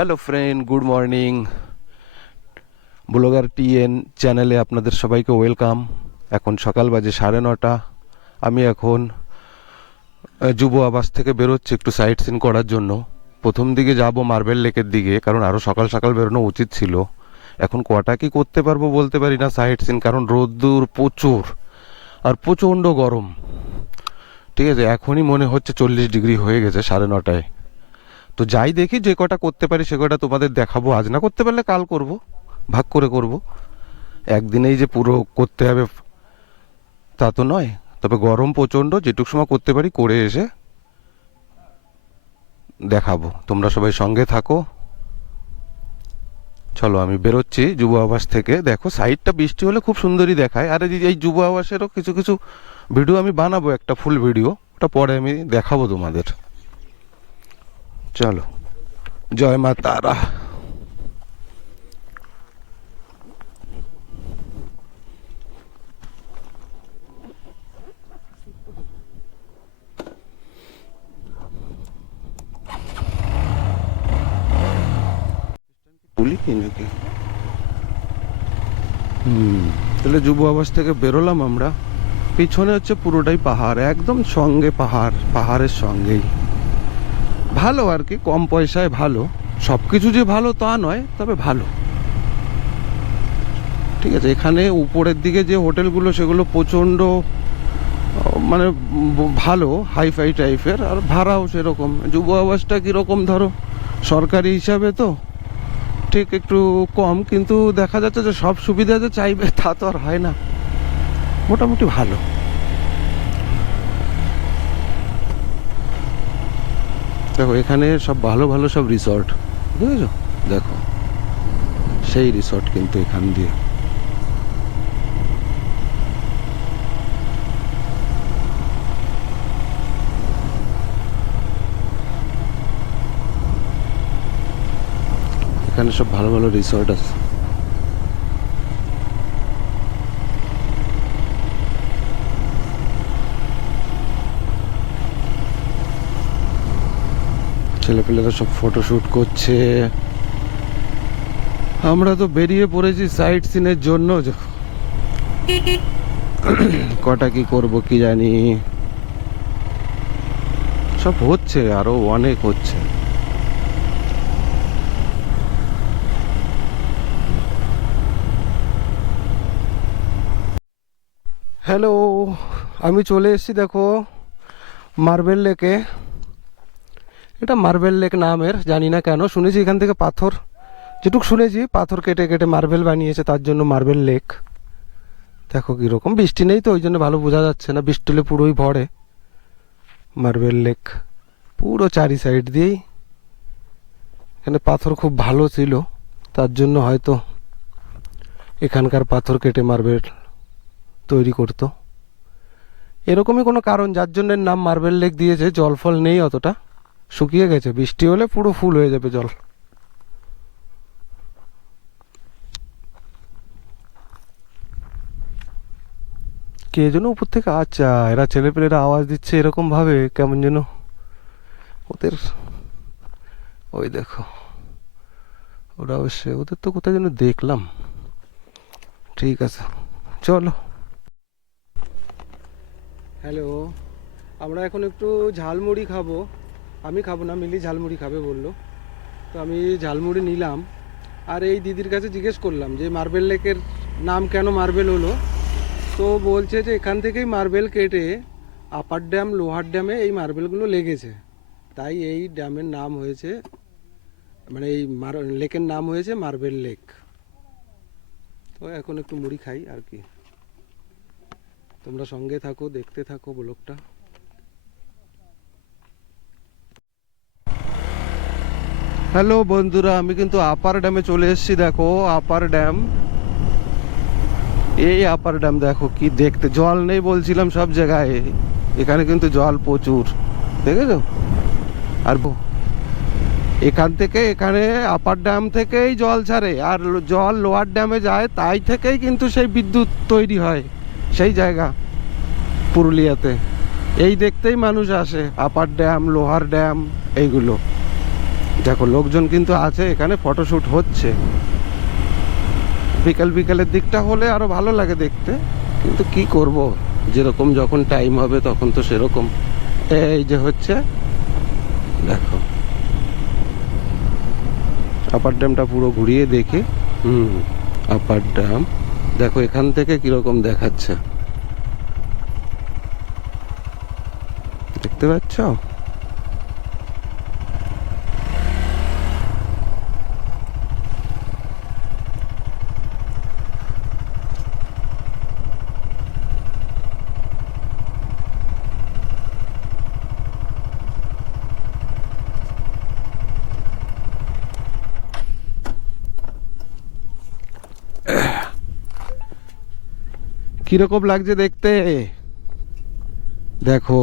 Hello friend good morning blogger TN চ্যানেলে আপনাদের সবাইকে ওয়েলকাম এখন সকাল বাজে সাড়ে নটা। আমি এখন যুব আবাস থেকে বেরোচ্ছি একটু সাইট সিন করার জন্য। প্রথম দিকে যাব মার্বেল লেকের দিকে, কারণ আরও সকাল সকাল বেরোনো উচিত ছিল। এখন কটা কি করতে পারব বলতে পারি না সাইট সিন কারণ রোদ্দুর প্রচুর, আর প্রচণ্ড গরম। ঠিক আছে, এখনই মনে হচ্ছে চল্লিশ ডিগ্রি হয়ে গেছে সাড়ে নটায়। তো যাই দেখি যে কটা করতে পারি, সে কটা তোমাদের দেখাবো। আজ না করতে পারলে কাল করব, ভাগ করে করব। একদিনেই যে পুরো করতে হবে, তা তো নয়। তবে গরম প্রচণ্ড, যেটুকু সময় করতে পারি করে এসে দেখাবো। তোমরা সবাই সঙ্গে থাকো। চলো, আমি বেরোচ্ছি যুব আবাস থেকে। দেখো, সাইডটা বৃষ্টি হলে খুব সুন্দরই দেখায়। আর এই- এই যুব আবাসেরও কিছু কিছু ভিডিও আমি বানাবো, একটা ফুল ভিডিও ওটা পরে আমি দেখাবো তোমাদের। চলো। জয় মা তারা। হুম, তাহলে যুব আবাস থেকে বেরোলাম আমরা। পিছনে হচ্ছে পুরোটাই পাহাড়, একদম সঙ্গে পাহাড়, পাহাড়ের সঙ্গেই। ভালো আর কি, কম পয়সায় ভালো। সব কিছু যে ভালো তা নয়, তবে ভালো। ঠিক আছে, এখানে উপরের দিকে যে হোটেলগুলো, সেগুলো প্রচণ্ড মানে ভালো, হাইফাই টাইপের, আর ভাড়াও সেরকম। যুব আবাসটা কীরকম ধরো? সরকারি হিসাবে তো ঠিক একটু কম, কিন্তু দেখা যাচ্ছে যে সব সুবিধা যে চাইবে, তা তো আর হয় না। মোটামুটি ভালো। দেখো, এখানে সব ভালো ভালো সব রিসর্ট বুঝেছ? দেখো, সেই রিসর্ট কিন্তু এখান দিয়ে। এখানে সব ভালো ভালো রিসর্ট আছে। ছেলেপেলেরা সব ফটোশুট করছে। আমরা তো বেরিয়ে পড়েছি সাইট সিনের জন্য। কটা কি করব কি জানি। সব হচ্ছে, আরও অনেক হচ্ছে। হ্যালো আমি চলে এসেছি দেখো মার্বেল লেকে। এটা মার্বেল লেক নামের, জানি না কেন, শুনেছি এখান থেকে পাথর। যেটুক শুনেছি, পাথর কেটে কেটে মার্বেল বানিয়েছে, তার জন্য মার্বেল লেক দেখো কীরকম, বৃষ্টি নেই তো, ওই জন্য ভালো বোঝা যাচ্ছে না, বৃষ্টি হলে পুরোই ভরে। মার্বেল লেক পুরো চারি সাইড দিয়েই। এখানে পাথর খুব ভালো ছিল, তার জন্য হয়তো এখানকার পাথর কেটে মার্বেল তৈরি করতো। এরকমই কোনো কারণ, যার জন্য নাম মার্বেল লেক দিয়েছে জল ফল নেই অতটা। শুকিয়ে গেছে, বৃষ্টি হলে পুরো ফুল হয়ে যাবে জল। কে যেন উপর থেকে আচ্ছা এরা ছেলেপেলেরা আওয়াজ দিচ্ছে এরকম ভাবে, কেমন যেন? ওদের, ওই দেখো, ওরা অবশ্যই, ওদের তো কোথায় যেন দেখলাম। ঠিক আছে, চলো। হ্যালো আমরা এখন একটু ঝালমুড়ি খাব। আমি খাব না, মিলি ঝালমুড়ি খাবে বলল। তো আমি ঝালমুড়ি নিলাম। আর এই দিদির কাছে জিজ্ঞেস করলাম যে মার্বেল লেকের নাম কেন মার্বেল হলো? তো বলছে যে, এখান থেকেই মার্বেল কেটে আপার ড্যাম লোহার ড্যামে এই মার্বেলগুলো লেগেছে। তাই এই ড্যামের নাম হয়েছে মানে এই লেকের নাম হয়েছে মার্বেল লেক তো এখন একটু মুড়ি খাই আর কি। তোমরা সঙ্গে থাকো, দেখতে থাকো ব্লগটা। হ্যালো বন্ধুরা, আমি কিন্তু আপার ড্যামে চলে এসেছি, দেখো, আপার ড্যাম। এই আপার ড্যাম দেখো কি দেখতে, জল নেই বলছিলাম সব জায়গায়। এখানে কিন্তু জল প্রচুর, দেখেছ? আর এখান থেকে, এখানে আপার ড্যাম থেকেই জল ছাড়ে, আর জল লোয়ার ড্যামে যায়, তাই থেকেই কিন্তু সেই বিদ্যুৎ তৈরি হয়, সেই জায়গা, পুরুলিয়াতে। এই দেখতেই মানুষ আসে, আপার ড্যাম, লোহার ড্যাম, এইগুলো। দেখো, লোকজন কিন্তু আছে, এখানে ফটোশ্যুট হচ্ছে। বিকাল বিকালের দিকটা হলে আরও ভালো লাগে দেখতে, কিন্তু কি করব? যেরকম যখন টাইম হবে তখন তো সেরকম। এই যে হচ্ছে, দেখো। আপার ড্যামটা পুরো ঘুরিয়ে দেখি। হুম আপার ড্যাম দেখো, এখান থেকে কীরকম দেখাচ্ছে। দেখতে পাচ্ছ? কীরকম লাগছে দেখতে? দেখো।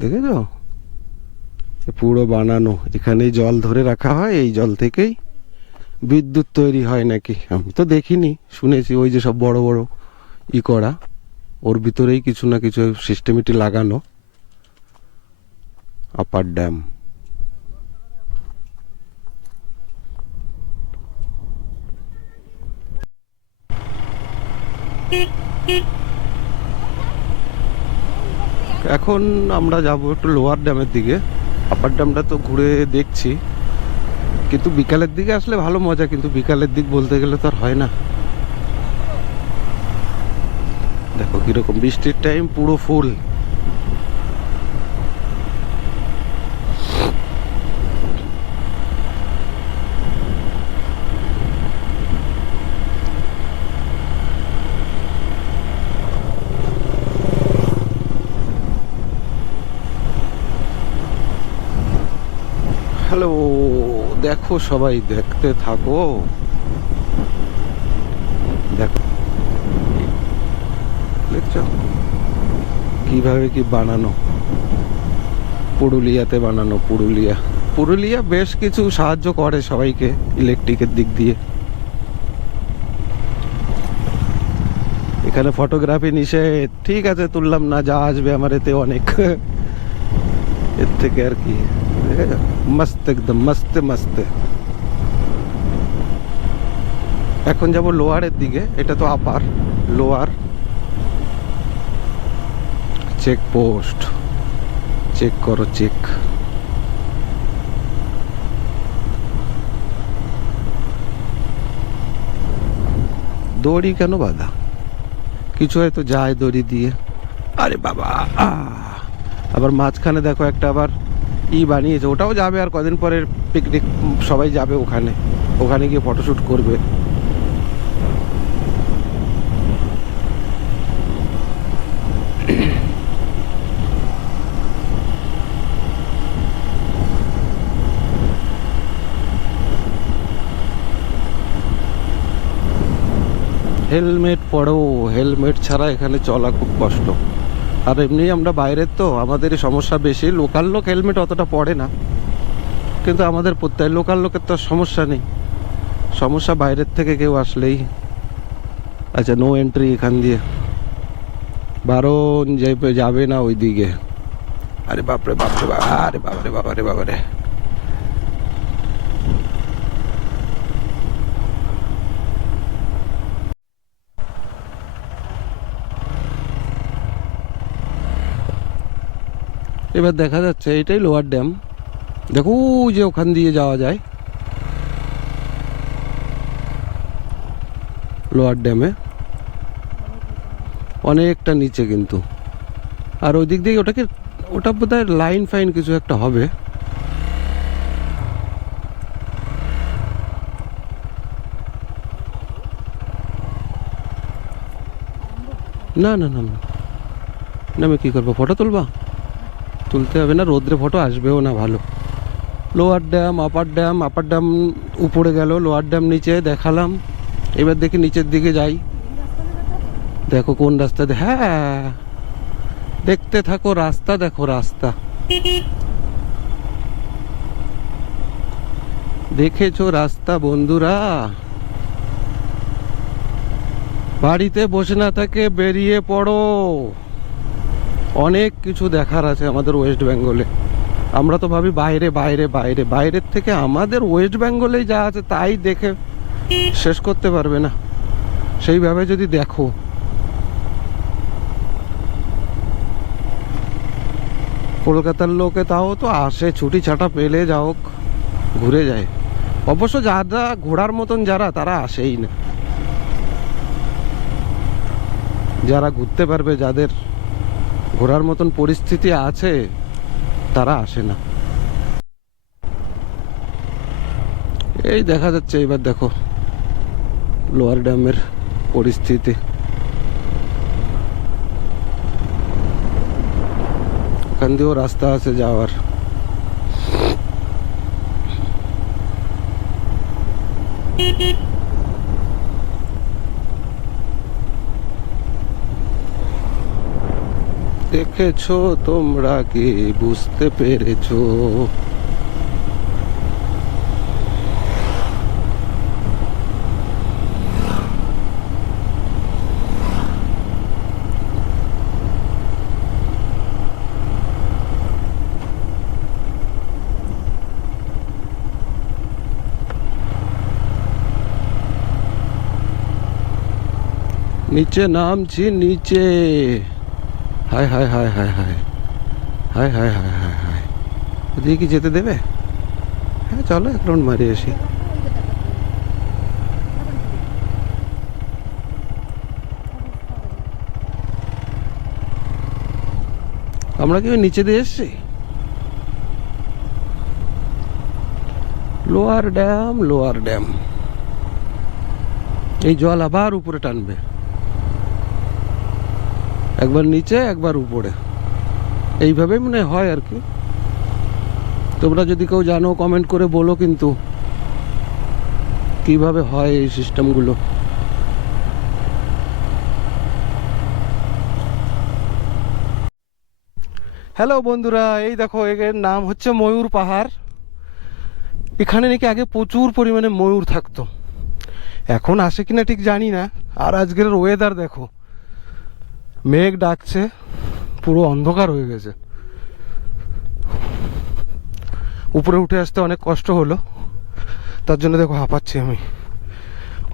দেখেছ? পুরো বানানো। এখানেই জল ধরে রাখা হয়, এই জল থেকেই বিদ্যুৎ তৈরি হয় নাকি? আমি তো দেখিনি, শুনেছি। ওই যে সব বড় বড় ই করা, ওর ভিতরেই কিছু না কিছু সিস্টেমিটি লাগানো। আপার ড্যাম এখন আমরা যাব একটু লোয়ার ড্যামের দিকে। আপার ড্যামটা তো ঘুরে দেখছি। কিন্তু বিকালের দিকে আসলে ভালো মজা, কিন্তু বিকালের দিক বলতে গেলে তো আর হয় না। দেখো কীরকম বৃষ্টির টাইম পুরো ফুল হ্যালো দেখো, সবাই দেখতে থাকো। দেখো। কীভাবে কি বানানো? পুরুলিয়াতে বানানো পুরুলিয়া। পুরুলিয়া বেশ কিছু সাহায্য করে সবাইকে ইলেকট্রিকের দিক দিয়ে। এখানে ফটোগ্রাফি নিষেধ। ঠিক আছে, তুললাম না, যা আসবে আমার এতে অনেক। এর থেকে আর কি। মস্ত একদম মস্ত মস্ত এখন যাব লোয়ারের দিকে, এটা তো upper lower check post check করো চেক দড়ি কেন বাধা? কিছু হয়তো যায় দড়ি দিয়ে। আরে বাবা আবার মাঝখানে দেখো একটা আবার ই বানিয়েছে ওটাও যাবে আর কদিন পরে পিকনিক সবাই যাবে ওখানে। ওখানে গিয়ে ফটোশ্যুট করবে। হেলমেট পরো। হেলমেট ছাড়া এখানে চলা খুব কষ্ট। আর এমনি আমরা বাইরের তো আমাদের সমস্যা বেশি। লোকাল লোক হেলমেট অতটা পড়ে না। কিন্তু আমাদের প্রত্যেক লোকাল লোকের তো সমস্যা নেই। সমস্যা বাইরের থেকে কেউ আসলেই। আচ্ছা নো এন্ট্রি এখান দিয়ে। বারণ যাবে না ওই দিকে আরে বাপরে বাপরে বাবা আরে বাবারে বাবারে বাবারে এবার দেখা যাচ্ছে এটাই লোয়ার ড্যাম। দেখো যে ওখান দিয়ে যাওয়া যায়। লোয়ার ড্যামে। অনেকটা নিচে কিন্তু। আর ওই দিক দিয়ে ওটাকে, ওটা বোধ লাইন ফাইন কিছু একটা হবে। না না। না, আমি কী করব? ফটো তুলবা? তুলতে হবে না, রোদ্রে ফটো আসবেও না ভালো। Lower dam, upper dam upper dam উপরে গেল, লোয়ার ড্যাম নিচে দেখালাম। এবার দেখি নিচের দিকে যাই। দেখো কোন রাস্তা হ্যাঁ। দেখতে থাকো রাস্তা, দেখো রাস্তা। দেখেছ রাস্তা বন্ধুরা? বাড়িতে বসে না থাকে, বেরিয়ে পড়ো। অনেক কিছু দেখার আছে আমাদের ওয়েস্ট বেঙ্গলে। আমরা তো ভাবি বাইরে বাইরে বাইরে। বাইরের থেকে আমাদের ওয়েস্ট বেঙ্গলেই যা আছে তাই দেখে শেষ করতে পারবে না। সেইভাবে যদি দেখো। কলকাতার লোকে তাও তো আসে, ছুটি ছাটা পেলে যা হোক, ঘুরে যায়। অবশ্য যারা ঘোরার মতন যারা, তারা আসেই না। যারা ঘুরতে পারবে, যাদের ঘোরার মতন পরিস্থিতি আছে, তারা আসে না। এই দেখা যাচ্ছে, এবার দেখো, লোয়ার ড্যামের পরিস্থিতি। ওখান দিয়েও রাস্তা আছে যাওয়ার। দেখেছ তোমরা কি বুঝতে পেরেছ? নিচে নামছি নিচে। হায় হায় হায় হায় হায়। হায় হায় হায় হায় হায়। ওদিকে কি যেতে দেবে? হ্যাঁ চলো এক রাউন্ড মারি আসি। আমরা কি ওই নিচে দিয়ে এসছি? Lower dam lower dam. এই জল আবার উপরে টানবে। একবার নিচে, একবার উপরে। এইভাবেই মনে হয় আর কি। তোমরা যদি কেউ জানো কমেন্ট করে বলো কিন্তু কীভাবে হয় এই সিস্টেমগুলো হ্যালো বন্ধুরা, এই দেখো, এর নাম হচ্ছে ময়ূর পাহাড়। এখানে নাকি আগে প্রচুর পরিমাণে ময়ূর থাকতো। এখন আসে কিনা ঠিক জানি না। আর আজকের ওয়েদার দেখো মেঘ ডাকছে, পুরো অন্ধকার হয়ে গেছে। উপরে উঠে আসতে অনেক কষ্ট হলো। তার জন্য দেখো হাঁপাচ্ছি আমি।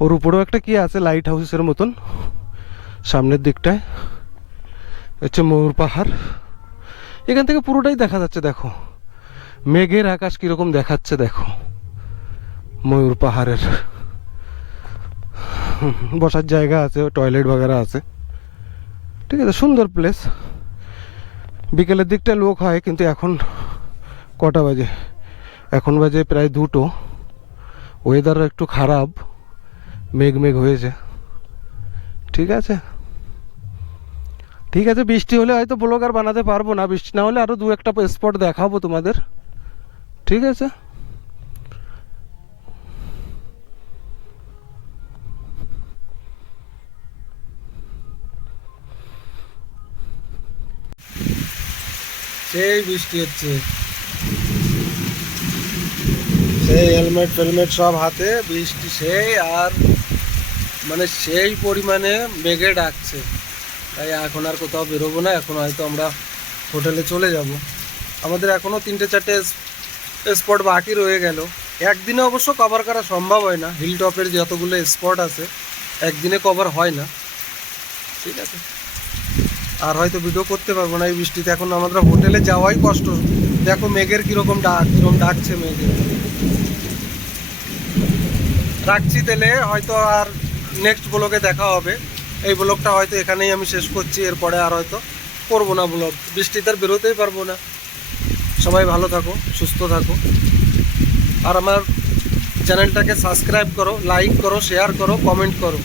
ওর উপরেও একটা কি আছে লাইট হাউসের মতন। সামনের দিকটায়। হচ্ছে ময়ূর পাহাড়। এখান থেকে পুরোটাই দেখা যাচ্ছে, দেখো। মেঘের আকাশ কীরকম দেখাচ্ছে, দেখো। ময়ূর পাহাড়ের। বসার জায়গা আছে টয়লেট বাগেরা আছে। ঠিক আছে, সুন্দর প্লেস বিকেলের দিকটা লোক হয়, কিন্তু এখন কটা বাজে? এখন বাজে প্রায় দুটো। ওয়েদার একটু খারাপ, মেঘ মেঘ হয়েছে। ঠিক আছে? ঠিক আছে, বৃষ্টি হলে হয়তো ব্লগ আর বানাতে পারব না। বৃষ্টি না হলে আরও দু একটা স্পট দেখাবো তোমাদের। ঠিক আছে? সেই বৃষ্টি হচ্ছে। সেই হেলমেট ফেলমেট সব হাতে, বৃষ্টি সেই আর মানে সেই পরিমাণে মেঘে ডাকছে। তাই এখন আর কোথাও বেরোবো না, এখন হয়তো আমরা হোটেলে চলে যাব। আমাদের এখনও তিনটে চারটে স্পট বাকি রয়ে গেল। একদিনে অবশ্য কভার করা সম্ভব হয় না হিল টপের যতগুলো স্পট আছে, একদিনে কভার হয় না। ঠিক আছে। আর হয়তো ভিডিও করতে পারব না এই বৃষ্টিতে। এখন আমাদের হোটেলে যাওয়াই কষ্ট। দেখো মেঘের কীরকম ডাক, কীরকম ডাকছে মেঘের রাখছি তাহলে, হয়তো আর নেক্সট ব্লগে দেখা হবে। এই ব্লগটা হয়তো এখানেই আমি শেষ করছি, এরপরে আর হয়তো করব না ব্লগ বৃষ্টিতে আর বেরোতেই পারব না। সবাই ভালো থাকো, সুস্থ থাকো। আর আমার চ্যানেলটাকে সাবস্ক্রাইব করো লাইক করো শেয়ার করো কমেন্ট করো।